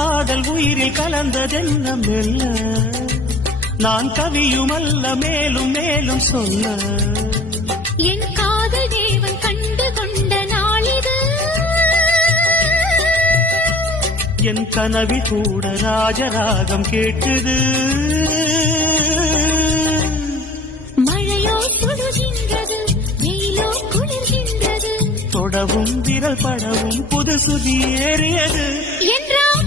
உயிரில் கலந்ததென்ன மெல்ல நான் கவியுமல்ல மேலும் மேலும் சொல்ல என் காதல் தேவன் கண்டு கொண்ட நாளிது. என் கனவி கூட ராஜராகம் கேட்குது மழையோ சுடுகின்றது வெயிலோ குளிர்கின்றது. தொடவும் விரல் படவும் புது சுதி ஏறியது என்றால்